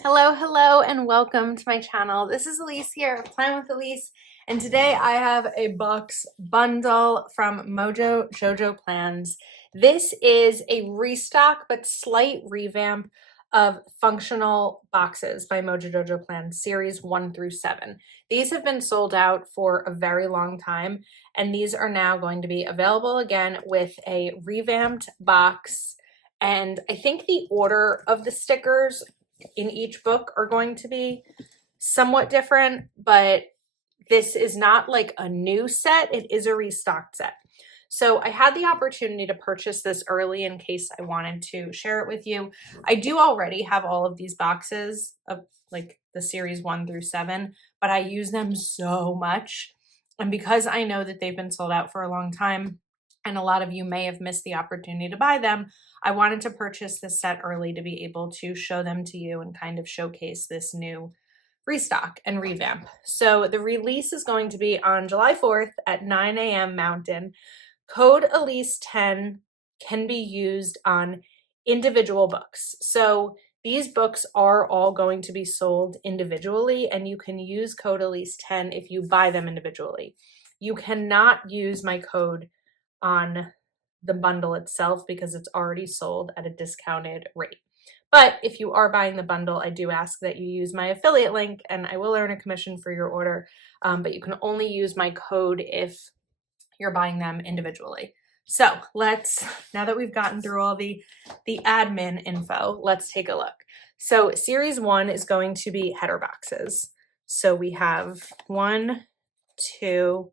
Hello, hello, and welcome to my channel. This is Elise here of Plan with Elise, and today I have a box bundle from Mojo Jojo Plans. This is a restock but slight revamp of functional boxes by Mojo Jojo Plans, series 1 through 7. These have been sold out for a very long time, and these are now going to be available again with a revamped box. And I think the order of the stickers in each book are going to be somewhat different, but this is not like a new set, it is a restocked set. So I had the opportunity to purchase this early in case I wanted to share it with you. I do already have all of these boxes of like the series 1 through 7, but I use them so much. And because I know that they've been sold out for a long time, and a lot of you may have missed the opportunity to buy them, I wanted to purchase this set early to be able to show them to you and kind of showcase this new restock and revamp. So the release is going to be on July 4th at 9 a.m. Mountain. Code Elise10 can be used on individual books. So these books are all going to be sold individually, and you can use code Elise10 if you buy them individually. You cannot use my code on the bundle itself because it's already sold at a discounted rate. But if you are buying the bundle, I do ask that you use my affiliate link and I will earn a commission for your order. But you can only use my code if you're buying them individually. So now that we've gotten through all the admin info, let's take a look. So series 1 is going to be header boxes. So we have 1, 2,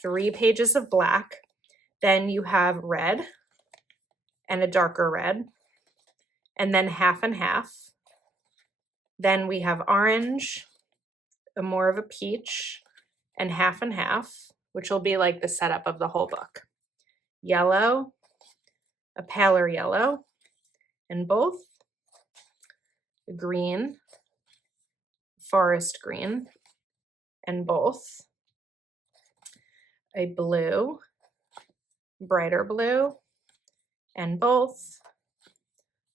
3 pages of black. Then you have red and a darker red, and then half and half. Then we have orange, a more of a peach, and half, which will be like the setup of the whole book. Yellow, a paler yellow, and both. Green, forest green, and both. A blue, brighter blue, and both.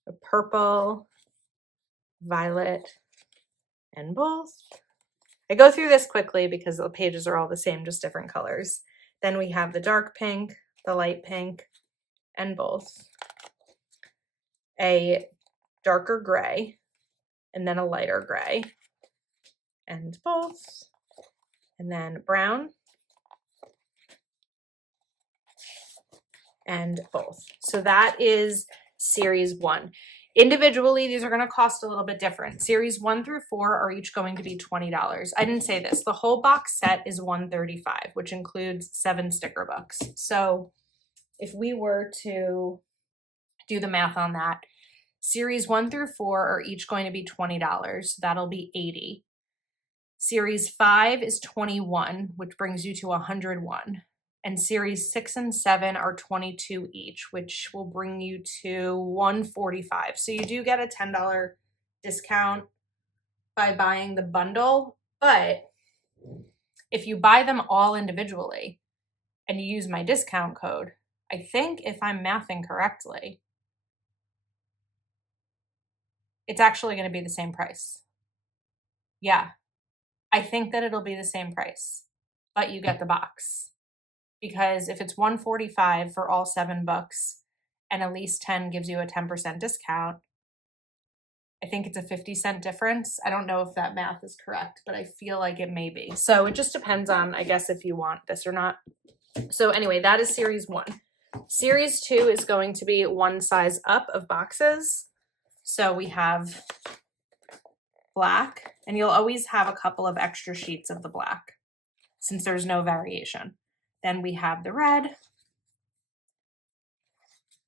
A purple, violet, and both. I go through this quickly because the pages are all the same, just different colors. Then we have the dark pink, the light pink, and both. A darker gray, and then a lighter gray, and both. And then brown, and both. So that is series 1. Individually, these are going to cost a little bit different. Series 1 through 4 are each going to be $20. I didn't say this. The whole box set is $135, which includes 7 sticker books. So if we were to do the math on that, series 1 through 4 are each going to be $20. That'll be $80. Series 5 is $21, which brings you to $101. And series 6 and 7 are $22 each, which will bring you to $145. So you do get a $10 discount by buying the bundle, but if you buy them all individually and you use my discount code, I think if I'm mathing correctly, it's actually going to be the same price. Yeah, I think that it'll be the same price, but you get the box. Because if it's $145 for all 7 books and Elise10 gives you a 10% discount, I think it's a 50-cent difference. I don't know if that math is correct, but I feel like it may be. So it just depends on, I guess, if you want this or not. So anyway, that is series 1. Series 2 is going to be one size up of boxes. So we have black, and you'll always have a couple of extra sheets of the black since there's no variation. Then we have the red.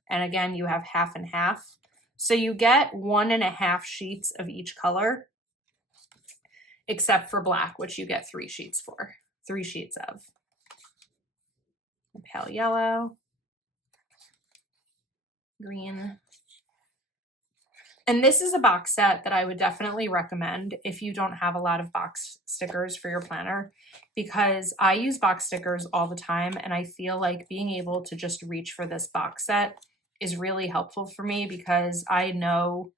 And again, you have half and half. So you get 1.5 sheets of each color, except for black, which you get 3 sheets for. 3 sheets of. A pale yellow, green. And this is a box set that I would definitely recommend if you don't have a lot of box stickers for your planner, because I use box stickers all the time and I feel like being able to just reach for this box set is really helpful for me because I know,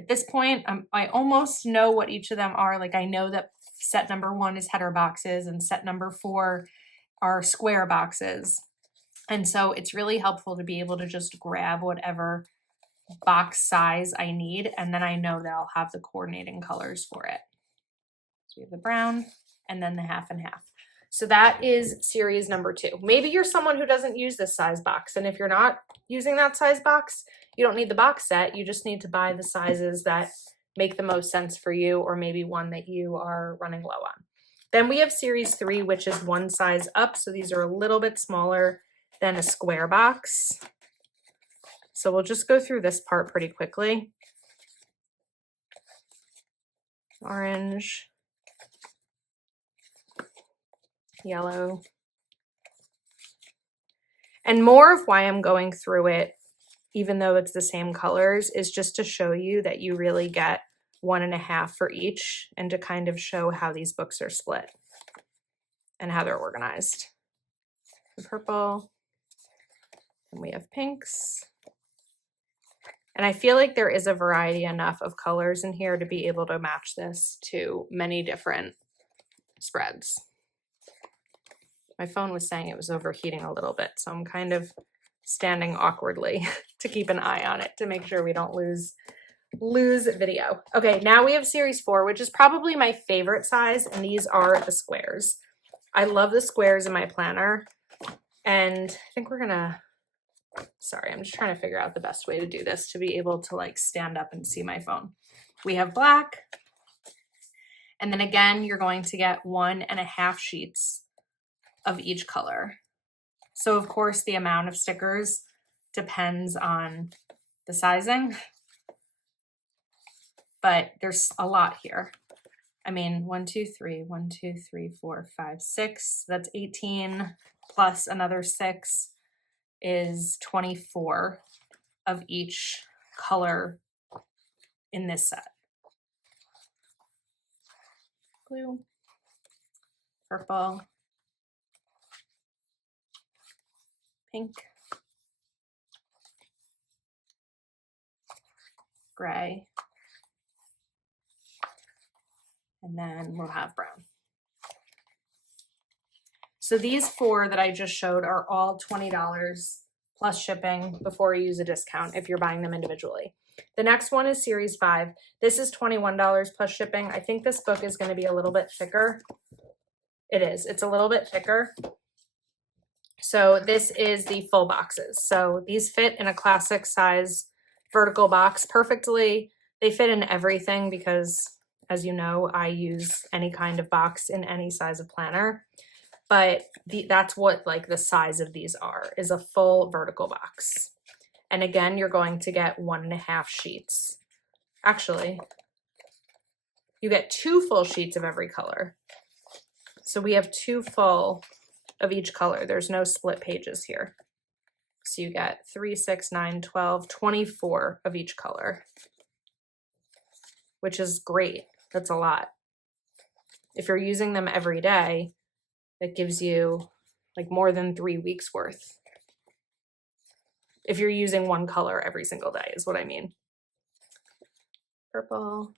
At this point, I almost know what each of them are. Like I know that set number 1 is header boxes and set number 4 are square boxes. And so it's really helpful to be able to just grab whatever box size I need, and then I know that I'll have the coordinating colors for it. So we have the brown and then the half and half. So that is series number 2. Maybe you're someone who doesn't use this size box, and if you're not using that size box, you don't need the box set. You just need to buy the sizes that make the most sense for you, or maybe one that you are running low on. Then we have series 3, which is one size up. So these are a little bit smaller than a square box. So we'll just go through this part pretty quickly. Orange, yellow. And more of why I'm going through it, even though it's the same colors, is just to show you that you really get 1.5 for each, and to kind of show how these books are split and how they're organized. The purple, and we have pinks. And I feel like there is a variety enough of colors in here to be able to match this to many different spreads. My phone was saying it was overheating a little bit, so I'm kind of standing awkwardly to keep an eye on it to make sure we don't lose video. Okay, now we have series 4, which is probably my favorite size, and these are the squares. I love the squares in my planner, and I think we're gonna, sorry, I'm just trying to figure out the best way to do this to be able to like stand up and see my phone. We have black, and then again, you're going to get 1.5 sheets of each color. So of course the amount of stickers depends on the sizing, but there's a lot here. I mean, 1, 2, 3, 1, 2, 3, 4, 5, 6, that's 18 plus another 6 is 24 of each color in this set. Blue, purple, pink, gray, and then we'll have brown. So these 4 that I just showed are all $20 plus shipping before you use a discount if you're buying them individually. The next one is series 5. This is $21 plus shipping. I think this book is going to be a little bit thicker. It is. It's a little bit thicker. So this is the full boxes. So these fit in a classic size vertical box perfectly. They fit in everything because, as you know, I use any kind of box in any size of planner. But that's what like the size of these are, is a full vertical box. And again, you're going to get 1.5 sheets. Actually, you get 2 full sheets of every color. So we have 2 full of each color. There's no split pages here. So you get 3, 6, 9, 12, 24 of each color, which is great. That's a lot. If you're using them every day, it gives you like more than 3 weeks worth. If you're using one color every single day is what I mean. Purple.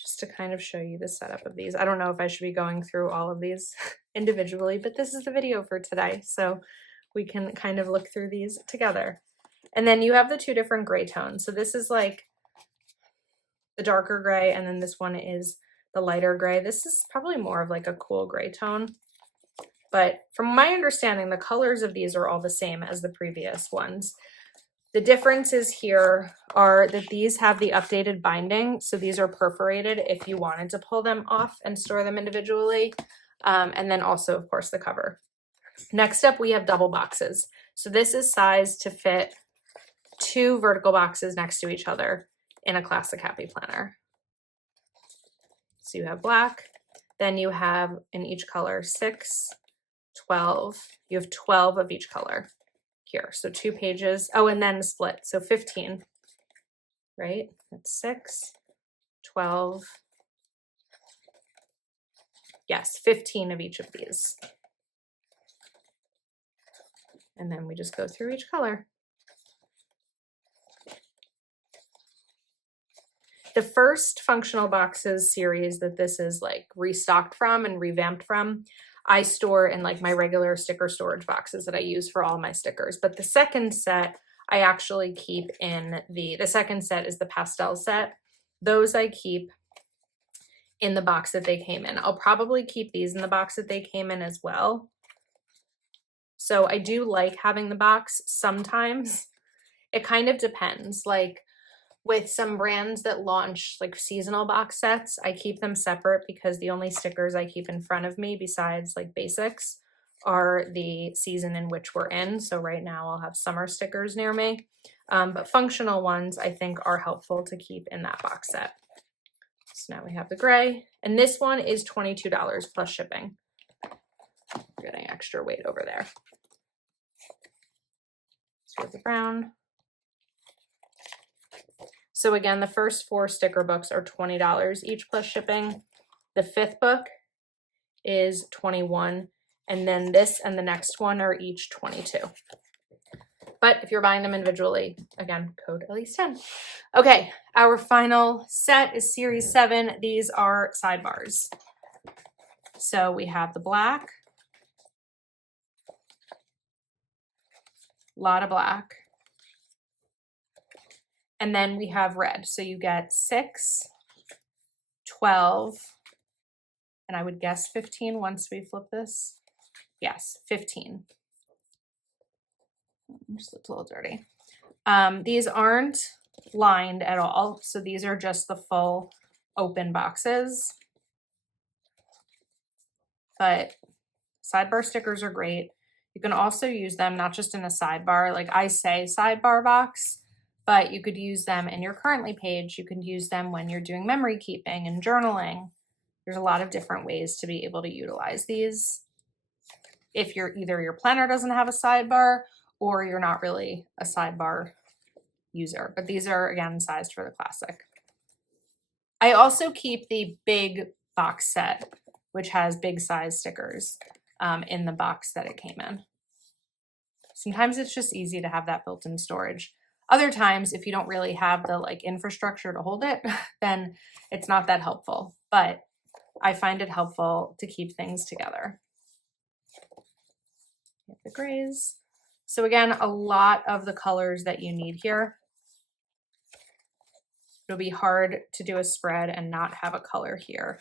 Just to kind of show you the setup of these. I don't know if I should be going through all of these individually, but this is the video for today. So we can kind of look through these together. And then you have the 2 different gray tones. So this is like the darker gray, and then this one is the lighter gray. This is probably more of like a cool gray tone. But from my understanding, the colors of these are all the same as the previous ones. The differences here are that these have the updated binding. So these are perforated if you wanted to pull them off and store them individually. And then also, of course, the cover. Next up, we have double boxes. So this is sized to fit 2 vertical boxes next to each other in a classic happy planner. So you have black, then you have in each color 6, 12. You have 12 of each color here. So 2 pages. Oh, and then split. So 15, right? That's 6, 12. Yes, 15 of each of these. And then we just go through each color. The first Functional Boxes series that this is like restocked from and revamped from, I store in like my regular sticker storage boxes that I use for all my stickers. But the second set I actually keep in the second set is the pastel set. Those I keep in the box that they came in. I'll probably keep these in the box that they came in as well. So I do like having the box sometimes. It kind of depends. Like with some brands that launch like seasonal box sets, I keep them separate because the only stickers I keep in front of me besides like basics are the season in which we're in. So right now I'll have summer stickers near me. But functional ones I think are helpful to keep in that box set. So now we have the gray, and this one is $22 plus shipping. Getting extra weight over there. So we have the brown. So again, the first 4 sticker books are $20 each plus shipping. The 5th book is $21, and then this and the next one are each $22. But if you're buying them individually, again, code Elise10. Okay, our final set is series 7. These are sidebars. So we have the black, a lot of black, and then we have red. So you get 6, 12, and I would guess 15 once we flip this. Yes, 15. Just looks a little dirty. These aren't lined at all, so these are just the full open boxes. But sidebar stickers are great. You can also use them not just in a sidebar, like I say sidebar box, but you could use them in your Currently page. You can use them when you're doing memory keeping and journaling. There's a lot of different ways to be able to utilize these. If either your planner doesn't have a sidebar or you're not really a sidebar user, but these are again sized for the classic. I also keep the big box set, which has big size stickers in the box that it came in. Sometimes it's just easy to have that built-in storage. Other times, if you don't really have the like infrastructure to hold it, then it's not that helpful. But I find it helpful to keep things together. The grays. So again, a lot of the colors that you need here. It'll be hard to do a spread and not have a color here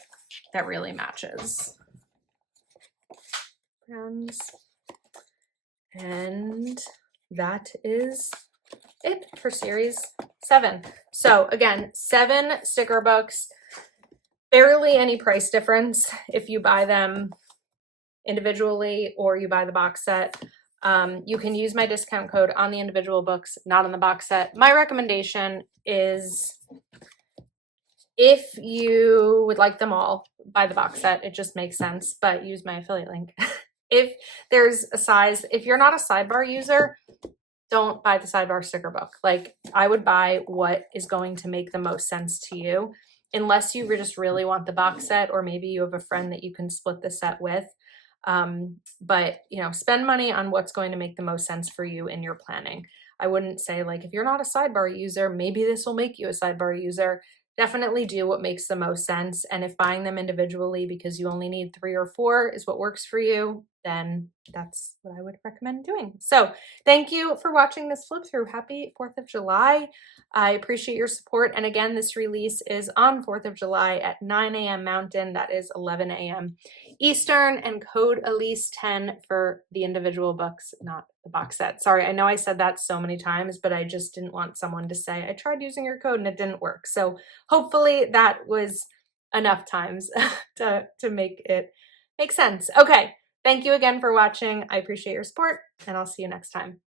that really matches. Browns. And that is it for series 7. So again, 7 sticker books, barely any price difference if you buy them individually or you buy the box set. You can use my discount code on the individual books, not on the box set. My recommendation is if you would like them all, buy the box set. It just makes sense, but use my affiliate link. If there's a size, if you're not a sidebar user, don't buy the sidebar sticker book. Like I would buy what is going to make the most sense to you, unless you just really want the box set, or maybe you have a friend that you can split the set with. But you know, spend money on what's going to make the most sense for you in your planning. I wouldn't say like, if you're not a sidebar user, maybe this will make you a sidebar user. Definitely do what makes the most sense. And if buying them individually because you only need 3 or 4 is what works for you, then that's what I would recommend doing. So thank you for watching this flip through. Happy 4th of July. I appreciate your support. And again, this release is on 4th of July at 9 a.m. Mountain. That is 11 a.m. Eastern, and code Elise10 for the individual books, not the box set. Sorry, I know I said that so many times, but I just didn't want someone to say, I tried using your code and it didn't work. So hopefully that was enough times to make it make sense. Okay, thank you again for watching. I appreciate your support, and I'll see you next time.